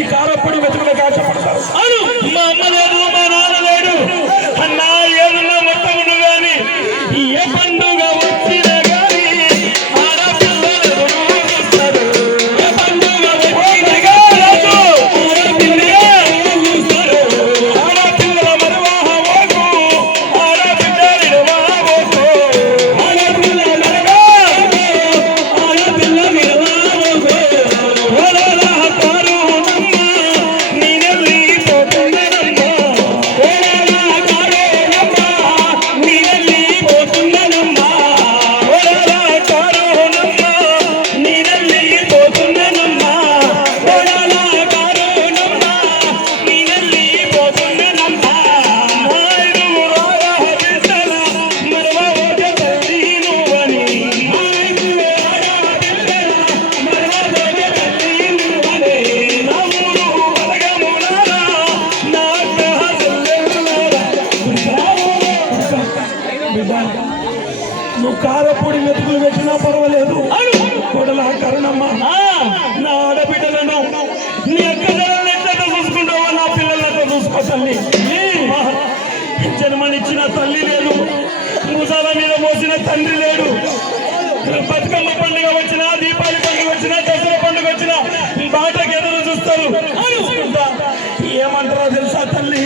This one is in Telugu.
ఈ కారప్పొడి వెతుకులకు ఆశపడతారు. మా అమ్మ లేదు, మా నాన్న లేడు అన్నా, ఏదన్నా మొత్తం గాని ఏ పండుగ వచ్చినా గాని ఆడపిల్లలు చూస్తారు. ఏ పండుగ వచ్చినా రాజు ఆడపిల్లల మరువాహోకు, ఆడపిల్లలు మరువాహోకు, ఆడపిల్ల మరువాహోకు, ఆడపిల్ల మరువాహోకు. ఓలాలా కారునమ్మ నీనెల్లి పోతున్నదమ్మ, ఓలాలా కారునమ్మ నీనెల్లి పోతున్నదమ్మ, ఓలాలా కారునమ్మ నీనెల్లి పోతున్నదమ్మ, ఓలాలా కారునమ్మ నీనెల్లి పోతున్నదమ్మ. నాయుడు రారా బిడ్డల మరువవోక తల్లి నువ్వని, నాయుడు రారా బిడ్డల మరువవోక తల్లి నువ్వని. నా ఊరు బలగములారా, నా అక్క నువ్వు కారప్పొడి వెతుకులు పెట్టినా పర్వాలేదు. కొడల కరుణమ్మ, నా ఆడబిడ్డలను నీ అక్క జనాలను ఎట్లా చూసుకుంటావో నా పిల్లలతో చూసుకో తల్లి. జన్మనిచ్చిన తల్లి లేదు, భుజాల మీద మోసిన తండ్రి లేడు. బతుకమ్మ పండుగ వచ్చినా, దీపావళి పండుగ వచ్చినా, దసరా పండుగ వచ్చినా బాటకు ఎదురు చూస్తారు. ఏమంటారో తెలుసా తల్లి?